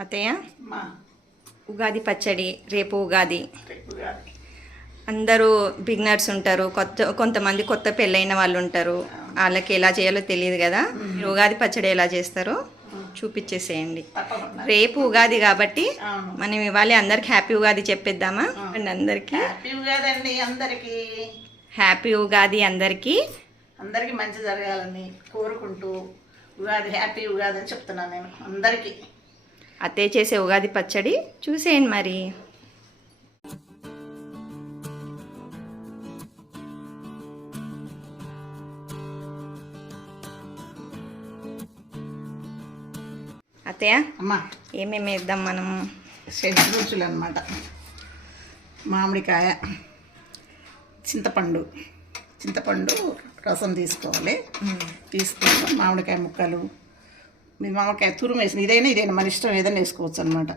అత్తయ్య? మా. ఉగాది పచ్చడి రేపు ఉగాది. అందరూ బిగినర్స్ ఉంటారు కొత్త కొంతమంది కొత్త పెళ్ళైన వాళ్ళు ఉంటారు. వాళ్ళకి ఎలా చేయాలో తెలియదు కదా. ఉగాది పచ్చడి ఎలా చేస్తారో చూపించేసేయండి రేపు ఉగాది కాబట్టి మనం ఇవాళ అందరికి హ్యాపీ ఉగాది చెప్పేద్దామా? అండ్ అందరికీ. హ్యాపీ ఉగాది అందరికీ. అందరికీ మంచి జరగాలని కోరుకుంటూ ఉగాది హ్యాపీ ఉగాది అని చెప్తున్నాను నేను అందరికీ. అత్తయ్య చేసే ఉగాది పచ్చడి చూసేయండి మరి. అత్తయ్య అమ్మా. ఏమేమి వేద్దాం మనం? షెడ్ రుచులు అనమాట మామిడికాయ చింతపండు. చింతపండు రసం తీసుకోవాలి. తీసుకొని మామిడికాయ ముక్కలు మీ మామిడికాయ తురుము వేసిన ఇదైనా ఇదైనా మన ఇష్టం ఏదైనా వేసుకోవచ్చు అనమాట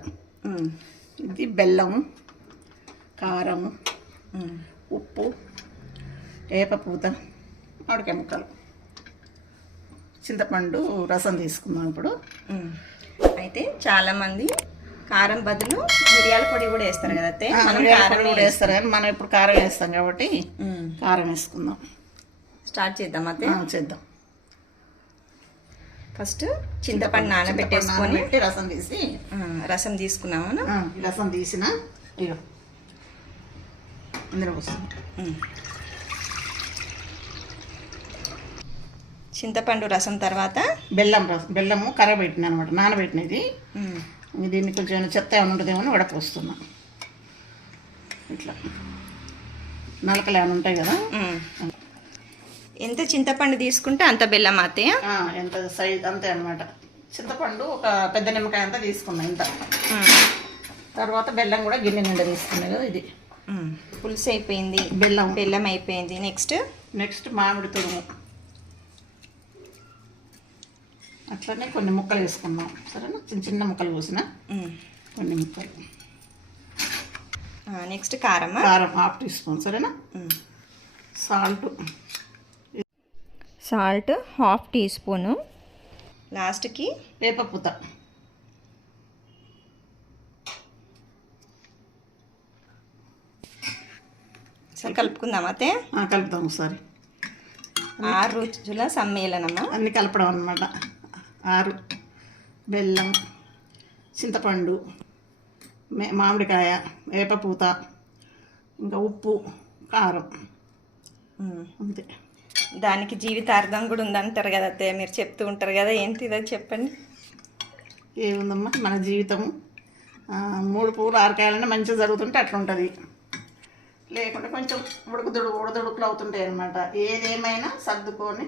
ఇది బెల్లం కారం. ఉప్పు వేపపూత మామిడికాయ ముక్కలు. చింతపండు రసం తీసుకుందాం ఇప్పుడు. అయితే చాలా మంది కారం బదులు మిరియాల పొడి కూడా వేస్తారు కదా అత్తయ్య మనం కారం కూడా వేస్తారు. కానీ మనం ఇప్పుడు కారం వేస్తాం కాబట్టి. కారం వేసుకుందాం. స్టార్ట్ చేద్దాం అత్తయ్య చేద్దాం. ఫస్ట్ చింతపండు నానబెట్టేసుకొని రసం తీసి రసం తీసుకున్నాము రసం తీసిన ఇగో. ఇందులో వస్తుంది. చింతపండు రసం తర్వాత? బెల్లం రసం బెల్లము కరబెట్టిన అనమాట నానబెట్టినది. దీన్ని కొంచెం ఏమైనా చెత్త ఏమైనా ఉంటుందేమో అని వడపోస్తున్నా. ఇట్లా. నలకలు ఏమైనా ఉంటాయి కదా. ఎంత చింతపండు తీసుకుంటే అంత బెల్లం అత్తయ్య? ఎంత సైజ్ అంతే అనమాట చింతపండు ఒక పెద్ద నిమ్మకాయ అంతా తీసుకున్నా ఇంత. తర్వాత బెల్లం కూడా గిన్నె నిండా తీసుకున్నా కదా ఇది. పులుసు అయిపోయింది. బెల్లం. బెల్లం అయిపోయింది. నెక్స్ట్? నెక్స్ట్ మామిడి తురుము. అట్లనే కొన్ని ముక్కలు వేసుకున్నాం సరేనా? చిన్న చిన్న ముక్కలు కోసిన కొన్ని ముక్కలు. నెక్స్ట్ కారమా? కారం హాఫ్ టీ స్పూన్. సరేనా. సాల్ట్. Salt half teaspoon. లాస్ట్కి వేపపూత సరే కలుపుకుందాం అతే ఆ, కలుపుదాం ఒకసారి. ఆరు రుచుల సమ్మేళనమా? అన్నీ కలపడం అనమాట ఆరు బెల్లం చింతపండు మే మామిడికాయ వేపపూత ఇంకా ఉప్పు కారం. అంతే. దానికి జీవితార్థం కూడా ఉందంటారు కదా అత్తయ్య. మీరు చెప్తూ ఉంటారు కదా. ఏంటిదో చెప్పండి. ఏముందమ్మా? మన జీవితం. మూడు పూలు ఆరు కాయాలన్నా మంచిగా జరుగుతుంటే అట్లా ఉంటుంది లేకుంటే కొంచెం ఉడుకుదుడు ఉడదుడుకులు అవుతుంటాయి అనమాట ఏదేమైనా సర్దుకొని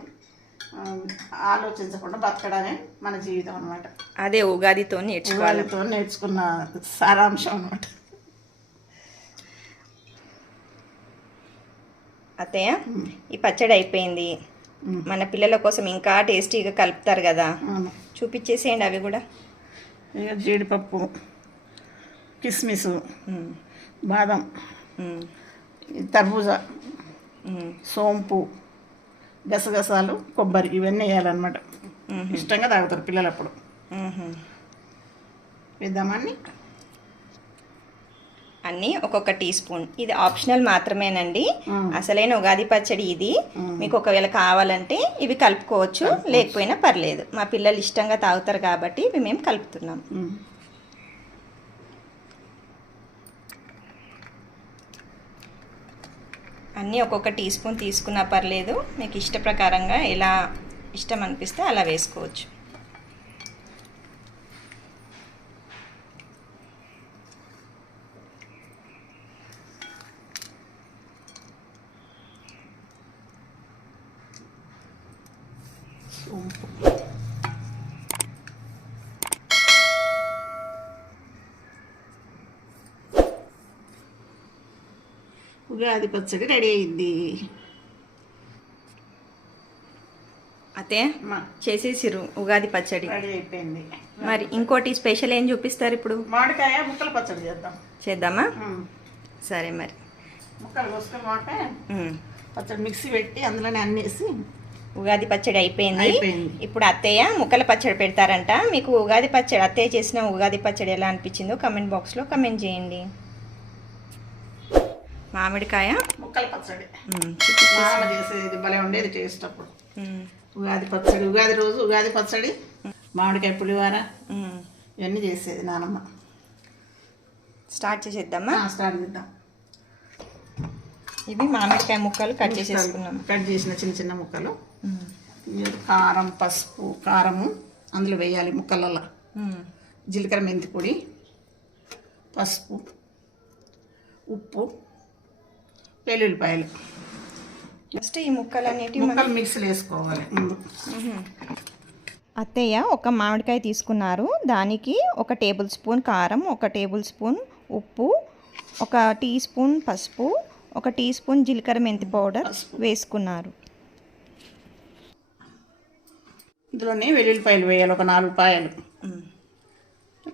ఆలోచించకుండా బతకడమే మన జీవితం అనమాట అదే ఉగాదితో నేర్చుకోవాలి. వాళ్ళతో నేర్చుకున్న సారాంశం అనమాట అత్తయ్య ఈ పచ్చడి అయిపోయింది. మన పిల్లల కోసం ఇంకా టేస్టీగా కలుపుతారు కదా. చూపించేసేయండి అవి కూడా. జీడిపప్పు కిస్మిస్ బాదం తర్బూజా సోంపు గసగసాలు కొబ్బరి ఇవన్నీ వేయాలన్నమాట. ఇష్టంగా తాగుతారు పిల్లలు అప్పుడు ఉమ్. అన్నీ ఒక్కొక్క టీ స్పూన్. ఇది ఆప్షనల్ మాత్రమేనండి. అసలైన ఉగాది పచ్చడి ఇది. మీకు ఒకవేళ కావాలంటే ఇవి కలుపుకోవచ్చు లేకపోయినా పర్లేదు. మా పిల్లలు ఇష్టంగా తాగుతారు కాబట్టి ఇవి మేము కలుపుతున్నాం. అన్నీ ఒక్కొక్క టీ స్పూన్ తీసుకున్నా పర్లేదు. మీకు ఇష్ట ప్రకారంగా ఎలా ఇష్టం అనిపిస్తే అలా వేసుకోవచ్చు సోంపు ఉగాది పచ్చడి రెడీ అయింది. అమ్మా, చేసేసిరు ఉగాది పచ్చడి. రెడీ అయిపోయింది. మరి ఇంకోటి స్పెషల్ ఏం చూపిస్తారు ఇప్పుడు? మామిడికాయ ముక్కల పచ్చడి చేద్దాం. చేద్దామా. సరే మరి. ముక్కలు కోసుకొని మామిడికాయ పచ్చడి మిక్సీ పెట్టి అందులోనే అన్ని వేసి ఉగాది పచ్చడి అయిపోయింది. ఇప్పుడు అత్తయ్య ముక్కల పచ్చడి పెడతారంట. మీకు ఉగాది పచ్చడి అత్తయ్య చేసిన ఉగాది పచ్చడి ఎలా అనిపించిందో కమెంట్ బాక్స్లో కమెంట్ చేయండి. మామిడికాయ. ముక్కల పచ్చడి. మ్మ్. చేసేది భలే ఉండేది టేస్ట్ అప్పుడు. ఉగాది పచ్చడి ఉగాది రోజు ఉగాది పచ్చడి మామిడికాయ పులిహోర మ్మ్. ఇవన్నీ చేసేది నానమ్మ. స్టార్ట్ చేసేద్దామా? ఆ, స్టార్ట్ చేద్దాం. ఇవి మామిడికాయ ముక్కలు కట్ చేసేసుకున్నాం. కట్ చేసిన చిన్న చిన్న ముక్కలు. కారం పసుపు కారము అందులో వేయాలి ముక్కలలో. జీలకర్ర మెంతి పొడి పసుపు ఉప్పు వెల్లుల్లిపాయలు. ఫస్ట్ ఈ ముక్కలన్నిటి ముక్కలు మిక్సీలో వేసుకోవాలి. ముందు అత్తయ్య ఒక మామిడికాయ తీసుకున్నారు. దానికి ఒక టేబుల్ స్పూన్ కారం ఒక టేబుల్ స్పూన్ ఉప్పు ఒక టీ స్పూన్ పసుపు ఒక టీ స్పూన్ జీలకర్ర మెంతి పౌడర్ వేసుకున్నారు. ఇందులోనే వెల్లుల్లిపాయలు వేయాలి ఒక నాలుగు పాయలు.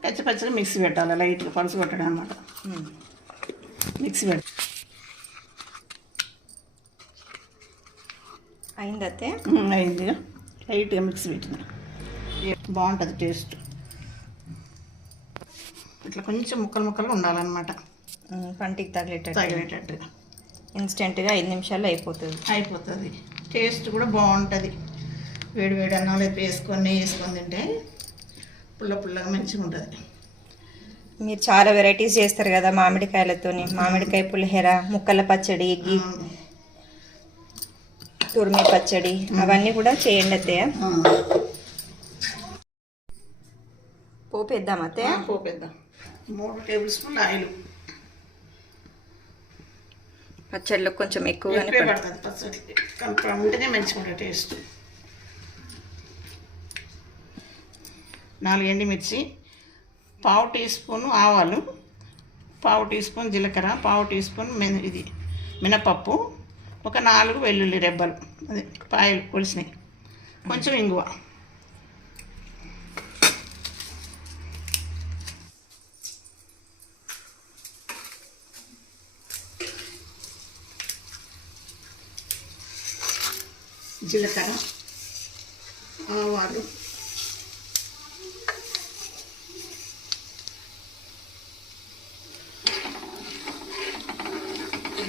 పచ్చి పచ్చిగా మిక్సీ పెట్టాలి లైట్గా పలుసు కొట్టడం అనమాట మిక్సీ పెట్టి అయింది అయింది లైట్గా మిక్సీ పెట్టిన. బాగుంటుంది టేస్ట్. ఇట్లా కొంచెం ముక్కలు ముక్కలు ఉండాలన్నమాట. పంటికి తగిలేటట్టు. తగిలేటట్టుగా ఇన్స్టెంట్గా ఐదు నిమిషాల్లో అయిపోతుంది. అయిపోతుంది. టేస్ట్ కూడా బాగుంటుంది. వేడి వేడి అన్నంలో వేసుకొని నెయ్యి వేసుకొని తింటే పుల్ల పుల్లగా మంచిగా ఉంటుంది మీరు చాలా వెరైటీస్ చేస్తారు కదా మామిడికాయలతోని. మామిడికాయ పులిహోర ముక్కల పచ్చడి తురిమి పచ్చడి అవన్నీ కూడా చేయండి అత్తయ్య. పోపు వేద్దాం అత్తయ్య? పోపేద్దాం. మూడు టేబుల్ స్పూన్ ఆయిల్. పచ్చడిలో కొంచెం ఎక్కువగానే ఎక్కువే పడుతుంది. పచ్చడి. కలుపుకొని ఉంటేనే మంచిగా ఉంటుంది టేస్ట్. నాలుగు ఎండుమిర్చి పావు టీ స్పూన్ ఆవాలు పావు టీ స్పూన్ జీలకర్ర పావు టీ స్పూన్ మెన ఇది మినపప్పు ఒక నాలుగు వెల్లుల్లి రెబ్బలు. అది పాయలు పొలిసినాయి కొంచెం ఇంగువ. జీలకర్ర ఆవాలు.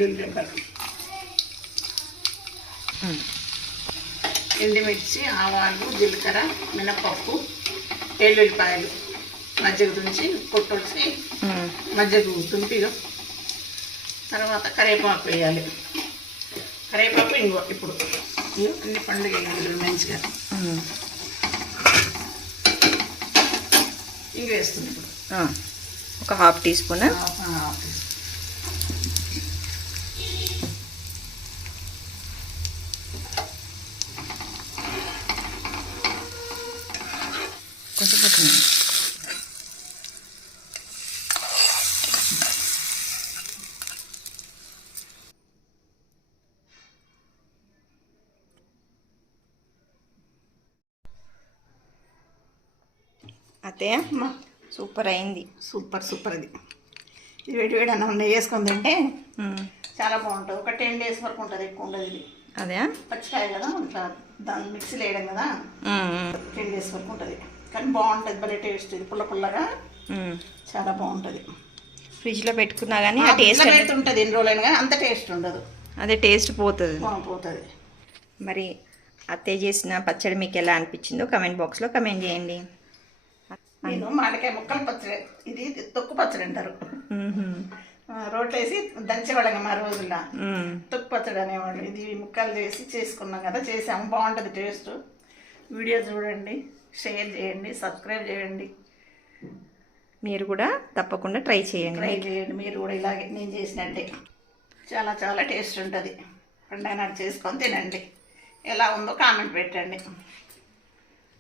రెబ్బలు. ఎండుమిర్చి ఆవాలు జీలకర్ర మినపప్పు వెల్లుల్లిపాయలు మజ్జిగ తుంచి పొట్టొచ్చి ఉమ్. మజ్జిగ తుంపి తర్వాత కరివేపాకు వేయాలి. కరివేపాకు ఇంకో ఇప్పుడు. అన్ని పండుగ మంచిగా. ఇంక వేస్తుంది ఇప్పుడు. ఒక హాఫ్ టీ స్పూన్? ఆ, ఆ, కొంచెం కొంచెం అత్తయ్య అమ్మా, సూపర్ అయింది. సూపర్ సూపర్ ఇది ఇది వేడి వేడి అన్నం తింటే ఉమ్. చాలా బాగుంటుంది. ఒక టెన్ డేస్ వరకు ఉంటుంది ఎక్కువ ఉండదు ఇది. అదే? పచ్చికాయ కదా దాన్ని మిక్సీలో వేయడం కదా. టెన్ డేస్ వరకు ఉంటుంది. కానీ బాగుంటుంది భలే టేస్ట్ ఇది పుల్ల పుల్లగా. చాలా బాగుంటుంది. ఫ్రిడ్జ్లో పెట్టుకున్నా కానీ ఆ టేస్ట్ ఉంటుంది ఎన్ని రోజులైనా కానీ అంత టేస్ట్ ఉండదు. అదే టేస్ట్ పోతుంది. పోతుంది. మరి అత్తయ్య చేసిన పచ్చడి మీకు ఎలా అనిపించిందో కమెంట్ బాక్స్లో కమెంట్ చేయండి. నేను మామిడికాయ ముక్కలు పచ్చడి ఇది తొక్కు పచ్చడి అంటారు. ఉహుం. ఆ, రోట్లో వేసి దంచేవాళ్ళం మా రోజుల్లో. తొక్కు పచ్చడి అనేవాళ్ళు. ఇది ముక్కలు చేసి చేసుకున్నాం కదా చేసాము. బాగుంటుంది టేస్ట్ వీడియో చూడండి. షేర్ చేయండి సబ్స్క్రైబ్ చేయండి. మీరు కూడా తప్పకుండా ట్రై చేయండి. ట్రై చేయండి మీరు కూడా ఇలాగే నేను చేసినట్టే. చాలా చాలా టేస్ట్ ఉంటుంది. పండుగ నాడు చేసుకొని తినండి. ఎలా ఉందో కామెంట్ పెట్టండి.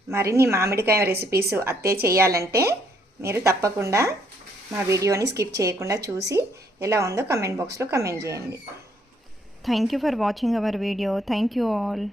మరిన్ని మామిడికాయ రెసిపీస్ అత్తయ్య చేయాలంటే మీరు తప్పకుండా మా వీడియోని స్కిప్ చేయకుండా చూసి ఎలా ఉందో కమెంట్ బాక్స్లో కమెంట్ చేయండి. Thank you for watching our video thank you all